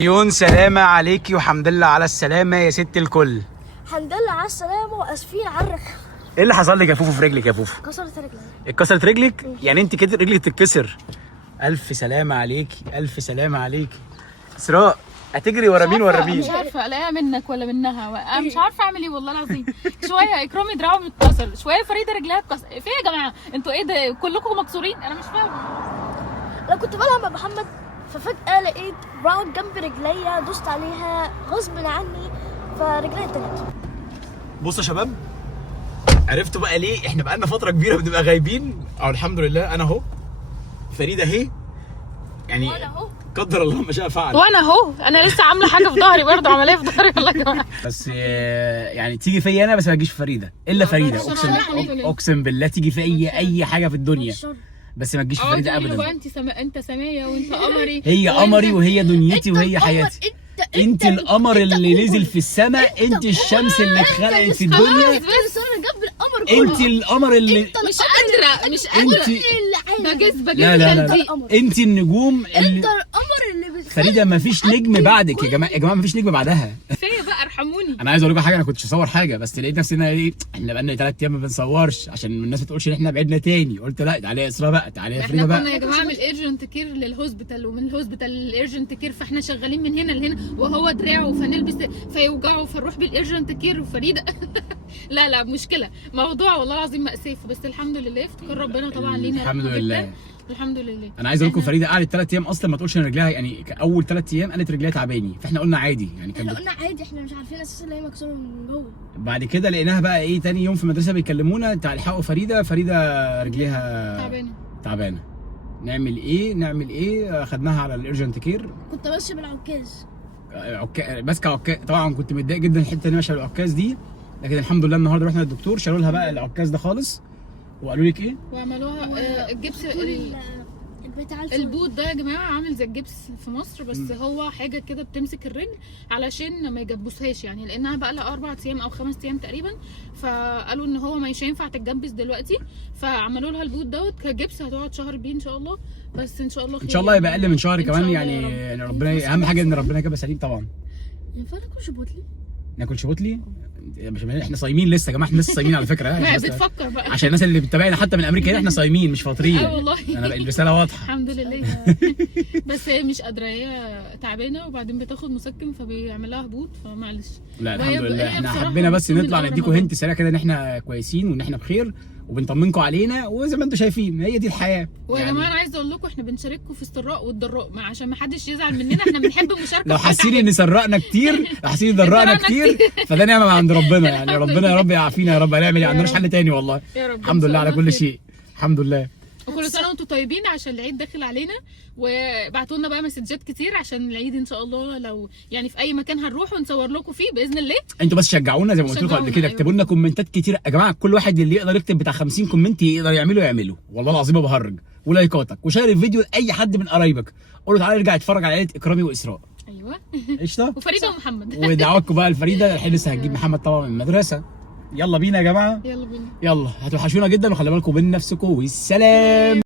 يون سلامة عليكي وحمد لله على السلامة يا ست الكل. الحمد لله على السلامة واسفين على الرخاء. ايه اللي حصل لك يا فوفو في رجلك يا فوفو؟ كسرت رجلي. اتكسرت رجلك؟ يعني انت كده رجلك تتكسر. الف سلامة عليكي، الف سلامة عليكي. اسراء هتجري ورا مين ورا مين؟ مش عارفه الاقيها منك ولا منها، انا مش عارفه اعمل ايه والله العظيم. شويه اكرامي دراعه متكسر، شويه فريده رجلها اتكسر، في ايه يا جماعه؟ انتوا ايه ده كلكم مكسورين؟ انا مش فاهمه. انا كنت بلعب مع محمد ففجأة لقيت براون جنب رجليا، دوست عليها غصب عني فرجليا اتنت. بصوا يا شباب، عرفتوا بقى ليه احنا بقالنا فترة كبيرة بنبقى غايبين؟ الحمد لله انا اهو، فريدة اهي، يعني وانا اهو قدر الله ما شاء فعل. وانا اهو انا لسه عامله حاجه في ظهري برضه، عمليه في ظهري والله يا جماعه. بس يعني تيجي فيا انا بس ما تجيش في فريدة، الا فريدة اقسم بالله تيجي في اي حاجة في الدنيا بس ما تجيش في فريدة ابدا. انت سمية وانت قمري، هي قمري وهي دنيتي وهي حياتي. انت القمر اللي نزل في السماء، انت الشمس اللي اتخلقت في الدنيا، انت القمر اللي مش قادره بجز لا لا لا انت النجوم اللي انت القمر اللي فريدة ما فيش نجم بعدك يا جماعه، يا جماعه ما فيش نجم بعدها. كفايه بقى ارحموني. انا عايز اقول لكم حاجه، انا كنتش اصور حاجه بس لقيت نفسي ايه، احنا بقالنا 3 ايام ما بنصورش عشان الناس ما تقولش ان احنا بعدنا تاني. قلت لا تعالى يا اسراء بقى، تعالى يا فريدة احنا بقى. كنا يا جماعه من الايرجنت كير للهوسبيتال ومن الهوسبيتال للايرجنت كير، فاحنا شغالين من هنا لهنا وهو دراعه فنلبس فيوجعه فنروح بالايرجنت كير وفريده. لا مشكله، موضوع والله العظيم مأساة، بس الحمد لله افتكر ربنا طبعا لينا الحمد لله. الحمد لله. انا عايز اقول لكم فريدة قعدت 3 ايام اصلا ما تقولش ان رجلها، يعني اول 3 ايام قالت رجلها تعباني، فاحنا قلنا عادي يعني احنا قلنا عادي، احنا مش عارفين اساسا ان هي مكسوره من جوه. بعد كده لقيناها بقى ايه، تاني يوم في المدرسه بيكلمونا تعالوا الحقوا فريدة رجليها تعبانه. نعمل ايه خدناها على الارجنت كير. كنت ماشيه بالعكاز ماسكه عكاز، طبعا كنت متضايق جدا الحته اللي ماشيه بالعكاز دي، لكن الحمد لله النهارده رحنا للدكتور شالوا لها بقى العكاز ده خالص، وقالوا لك ايه وعملوها الجبس بتاع البوت ده يا جماعه عامل زي الجبس في مصر، بس هو حاجه كده بتمسك الرجل علشان ما يجبسهاش، يعني لانها بقى لها 4 ايام او 5 ايام تقريبا، فقالوا ان هو مش هينفع تتجبس دلوقتي، فعملوا لها البوت دوت كجبس، هتقعد شهر بيه ان شاء الله، بس ان شاء الله خير، ان شاء الله يبقى اقل من شهر كمان، يعني ربنا اهم حاجه ان ربنا يجيبها سليم طبعا. ينفع ناكل شيبوتلي؟ ناكل شيبوتلي؟ مش احنا صايمين لسه يا جماعه، احنا لسه صايمين على فكره. ما بتفكر بقى عشان الناس اللي بتتابعنا حتى من امريكا هنا، احنا صايمين مش فاطرين. والله انا بقى الرساله واضحه الحمد لله. بس هي مش قادره، هي تعبانه وبعدين بتاخد مسكن فبيعمل لها هبوط، فمعلش. لا الحمد لله، احنا حبينا بس نطلع نديكم هنت سريع كده ان احنا كويسين وان احنا بخير وبنطمنكم علينا، وزي ما انتم شايفين هي دي الحياه. ويا جماعه انا عايزه اقول لكم احنا بنشارككم في السراء والضراء، عشان ما حدش يزعل مننا، احنا بنحب المشاركه. لو حاسين ان سرقنا كتير، لو حاسين ان ضرقنا كتير، فده نعمه من عند ربنا، يعني ربنا يا رب يعافينا يا رب. هنعمل ايه؟ عندناش حل تاني والله. الحمد لله على كل شيء، الحمد لله. وكل سنه وانتم طيبين عشان العيد داخل علينا، وابعتوا لنا بقى مسجات كتير عشان العيد ان شاء الله، لو يعني في اي مكان هنروح ونصور لكم فيه باذن الله. انتوا بس شجعونا زي ما قلت لكم قبل كده، اكتبوا لنا كومنتات كتير يا جماعه، كل واحد اللي يقدر يكتب بتاع 50 كومنت يقدر يعمله، والله العظيم ما بهرج، ولايكاتك وشير الفيديو لاي حد من قرايبك، قول له تعالى ارجع اتفرج على عيله اكرامي واسراء. ايوه قشطه. وفريده ومحمد. ودعواتكم بقى لفريده، الحين لسه هتجيب محمد طبعا من المدرسه. يلا بينا يا جماعه، يلا بينا، يلا هتوحشونا جدا، وخلي بالكم من نفسكم، والسلام.